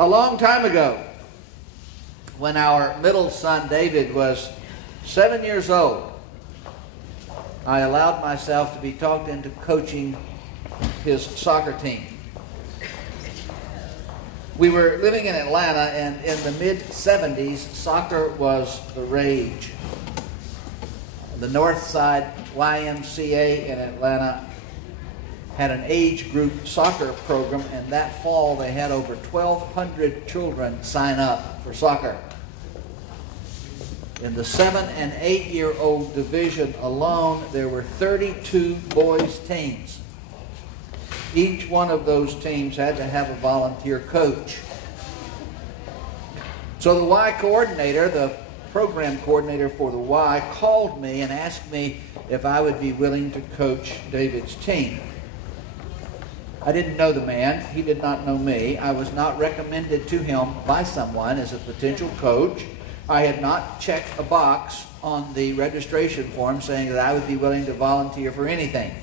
A long time ago, when our middle son David was 7 years old, I allowed myself to be talked into coaching his soccer team. We were living in Atlanta, and in the mid-'70s, soccer was the rage. The North Side YMCA in Atlanta had an age group soccer program, and that fall they had over 1,200 children sign up for soccer. In the 7- and 8-year-old division alone, there were 32 boys' teams. Each one of those teams had to have a volunteer coach. So the Y coordinator, the program coordinator for the Y, called me and asked me if I would be willing to coach David's team. I didn't know the man. He did not know me. I was not recommended to him by someone as a potential coach. I had not checked a box on the registration form saying that I would be willing to volunteer for anything.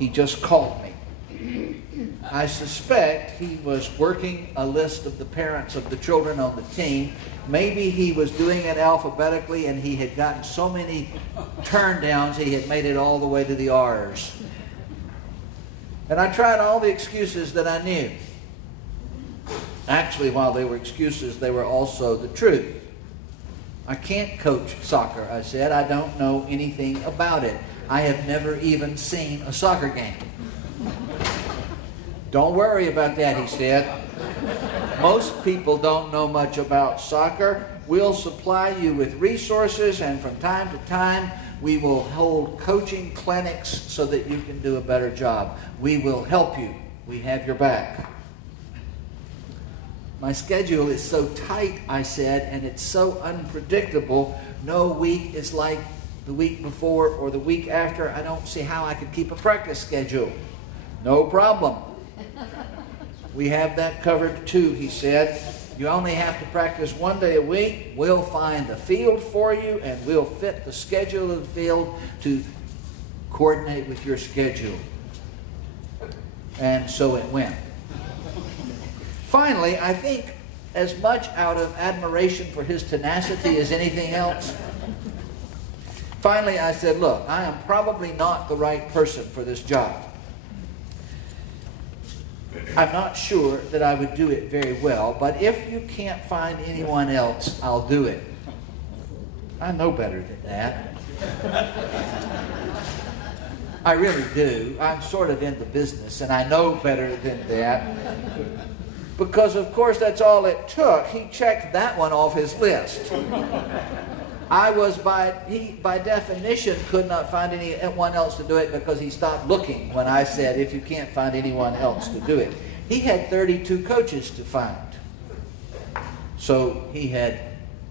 He just called me. I suspect he was working a list of the parents of the children on the team. Maybe he was doing it alphabetically and he had gotten so many turndowns he had made it all the way to the R's. And I tried all the excuses that I knew. Actually, while they were excuses, they were also the truth. I can't coach soccer, I said. I don't know anything about it. I have never even seen a soccer game. Don't worry about that, he said. Most people don't know much about soccer. We'll supply you with resources, and from time to time, we will hold coaching clinics so that you can do a better job. We will help you. We have your back. My schedule is so tight, I said, and it's so unpredictable. No week is like the week before or the week after. I don't see how I could keep a practice schedule. No problem. We have that covered too, he said. You only have to practice one day a week. We'll find the field for you, and we'll fit the schedule of the field to coordinate with your schedule. And so it went. Finally, I think as much out of admiration for his tenacity as anything else, finally I said, look, I am probably not the right person for this job. I'm not sure that I would do it very well, but if you can't find anyone else, I'll do it. I know better than that. I really do. I'm sort of in the business, and I know better than that. Because, of course, that's all it took. He checked that one off his list. I was, by definition, could not find anyone else to do it because he stopped looking when I said, if you can't find anyone else to do it. He had 32 coaches to find. So he had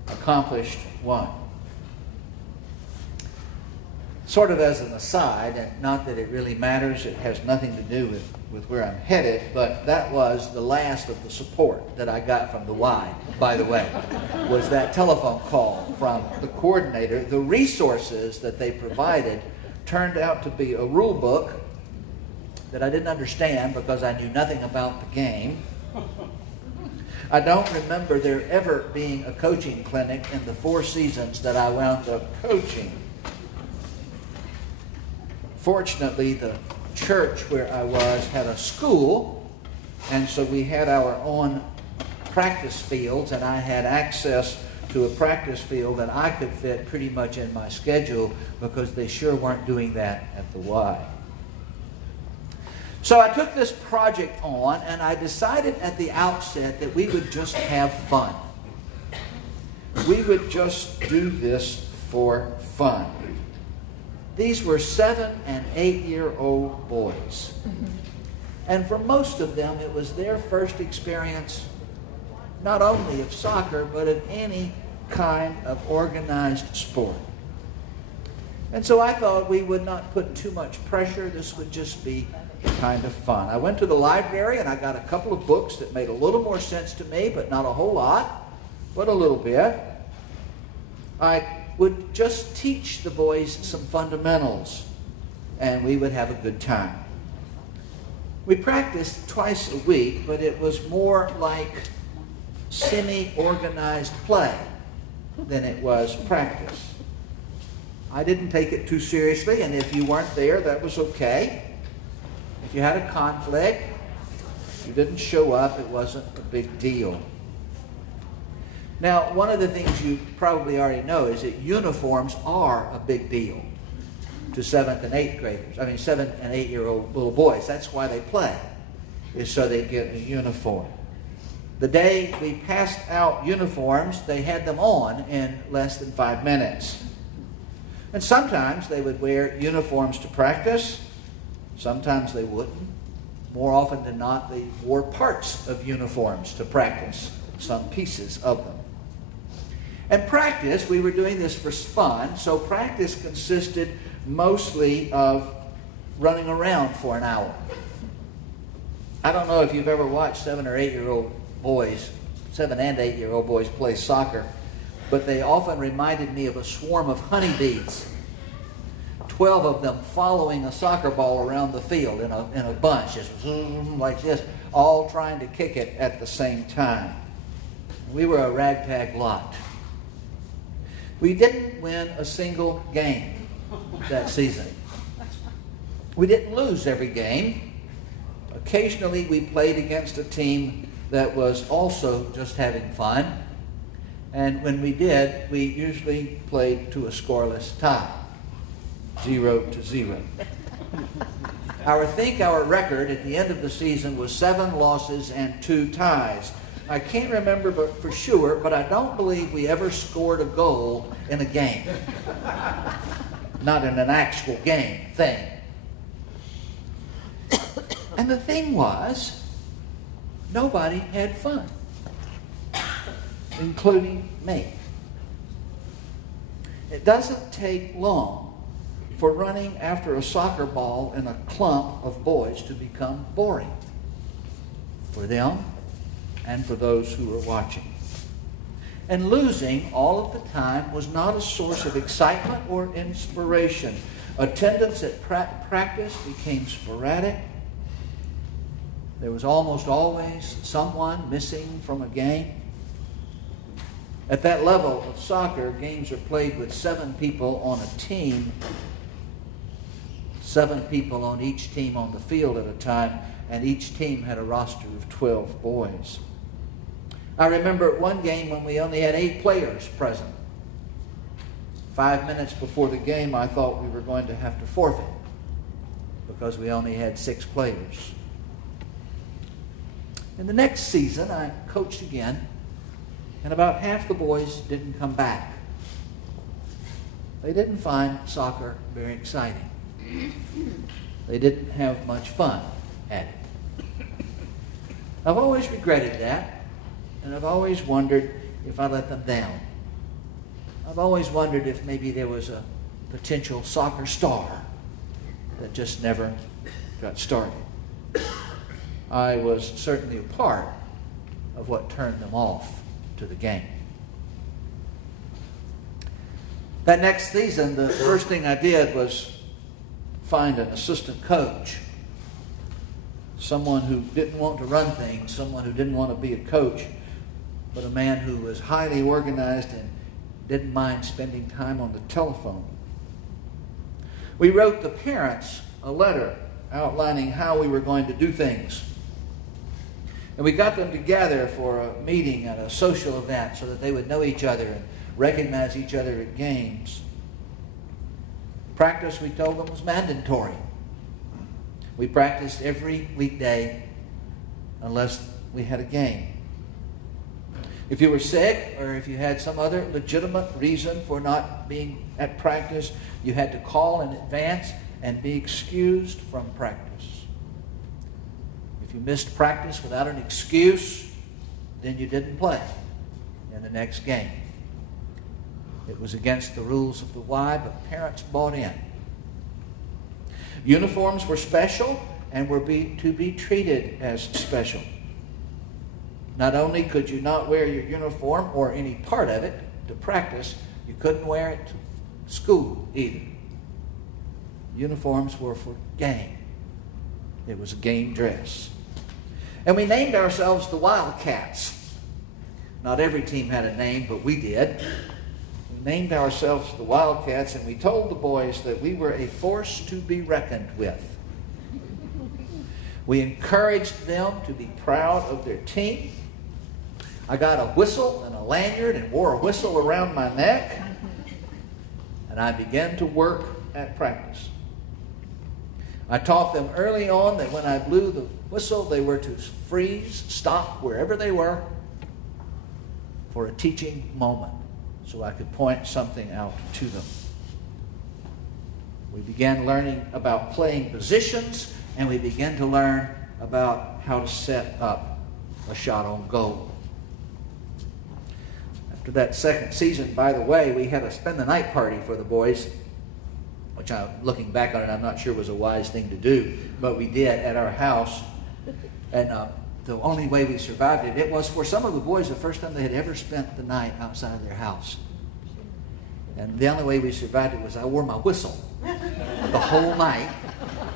accomplished one. Sort of as an aside, and not that it really matters, it has nothing to do with where I'm headed, but that was the last of the support that I got from the Y, by the way, was that telephone call from the coordinator. The resources that they provided turned out to be a rule book that I didn't understand because I knew nothing about the game. I don't remember there ever being a coaching clinic in the 4 seasons that I wound up coaching. Fortunately, the church where I was had a school, and so we had our own practice fields, and I had access to a practice field that I could fit pretty much in my schedule because they sure weren't doing that at the Y. So I took this project on, and I decided at the outset that we would just have fun. We would just do this for fun. These were 7- and 8-year-old boys. And for most of them, it was their first experience not only of soccer, but of any kind of organized sport. And so I thought we would not put too much pressure. This would just be kind of fun. I went to the library and I got a couple of books that made a little more sense to me, but not a whole lot, but a little bit. I would just teach the boys some fundamentals, and we would have a good time. We practiced twice a week, but it was more like semi-organized play than it was practice. I didn't take it too seriously, and if you weren't there, that was okay. If you had a conflict, you didn't show up, it wasn't a big deal. Now, one of the things you probably already know is that uniforms are a big deal to 7th and 8th graders. 7 and 8-year-old little boys. That's why they play, is so they get a uniform. The day we passed out uniforms, they had them on in less than 5 minutes. And sometimes they would wear uniforms to practice. Sometimes they wouldn't. More often than not, they wore parts of uniforms to practice, some pieces of them. And practice, we were doing this for fun, so practice consisted mostly of running around for an hour. I don't know if you've ever watched 7 or 8-year-old boys, 7 and 8-year-old boys play soccer, but they often reminded me of a swarm of honeybees. 12 of them following a soccer ball around the field in a bunch, just like this, all trying to kick it at the same time. We were a ragtag lot. We didn't win a single game that season. We didn't lose every game. Occasionally we played against a team that was also just having fun. And when we did, we usually played to a scoreless tie, 0-0. Our record at the end of the season was 7 losses and 2 ties. I can't remember for sure, but I don't believe we ever scored a goal in a game. Not in an actual game thing. And the thing was, nobody had fun, including me. It doesn't take long for running after a soccer ball in a clump of boys to become boring for them and for those who were watching. And losing all of the time was not a source of excitement or inspiration. Attendance at practice became sporadic. There was almost always someone missing from a game. At that level of soccer, games are played with 7 people on a team, 7 people on each team on the field at a time, and each team had a roster of 12 boys. I remember one game when we only had 8 players present. 5 minutes before the game, I thought we were going to have to forfeit because we only had 6 players. In the next season, I coached again, and about half the boys didn't come back. They didn't find soccer very exciting. They didn't have much fun at it. I've always regretted that. And I've always wondered if I let them down. I've always wondered if maybe there was a potential soccer star that just never got started. I was certainly a part of what turned them off to the game. That next season, the first thing I did was find an assistant coach. Someone who didn't want to run things, someone who didn't want to be a coach, but a man who was highly organized and didn't mind spending time on the telephone. We wrote the parents a letter outlining how we were going to do things. And we got them together for a meeting at a social event so that they would know each other and recognize each other at games. Practice, we told them, was mandatory. We practiced every weekday unless we had a game. If you were sick or if you had some other legitimate reason for not being at practice, you had to call in advance and be excused from practice. If you missed practice without an excuse, then you didn't play in the next game. It was against the rules of the Y, but parents bought in. Uniforms were special and were to be treated as special. Not only could you not wear your uniform or any part of it to practice, you couldn't wear it to school either. Uniforms were for game. It was a game dress. And we named ourselves the Wildcats. Not every team had a name, but we did. We named ourselves the Wildcats, and we told the boys that we were a force to be reckoned with. We encouraged them to be proud of their team. I got a whistle and a lanyard and wore a whistle around my neck, and I began to work at practice. I taught them early on that when I blew the whistle, they were to freeze, stop wherever they were for a teaching moment so I could point something out to them. We began learning about playing positions, and we began to learn about how to set up a shot on goal. After that second season, by the way, we had a spend-the-night party for the boys, which looking back on it, I'm not sure was a wise thing to do, but we did at our house. And the only way we survived it was for some of the boys the first time they had ever spent the night outside of their house. And the only way we survived it was I wore my whistle the whole night.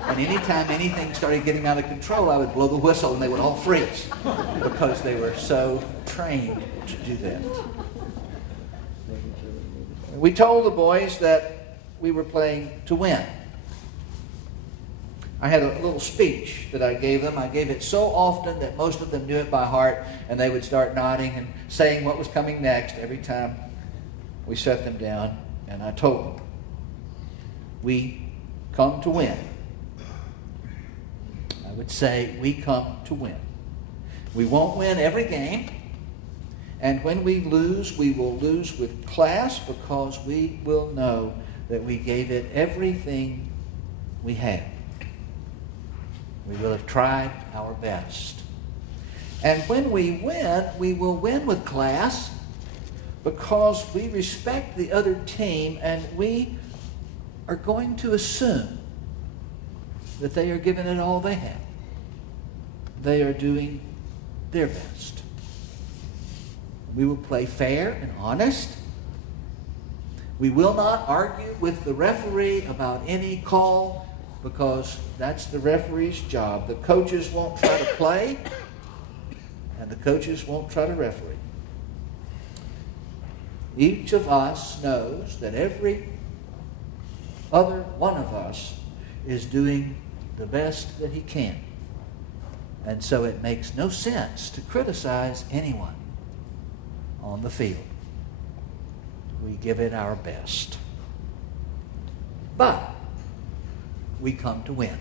And anytime anything started getting out of control, I would blow the whistle and they would all freeze because they were so trained to do that. We told the boys that we were playing to win. I had a little speech that I gave them. I gave it so often that most of them knew it by heart, and they would start nodding and saying what was coming next every time we set them down. And I told them, we come to win. I would say, we come to win. We won't win every game. And when we lose, we will lose with class because we will know that we gave it everything we had. We will have tried our best. And when we win, we will win with class because we respect the other team and we are going to assume that they are giving it all they have. They are doing their best. We will play fair and honest. We will not argue with the referee about any call because that's the referee's job. The coaches won't try to play, and the coaches won't try to referee. Each of us knows that every other one of us is doing the best that he can. And so it makes no sense to criticize anyone on the field. We give it our best. But we come to win.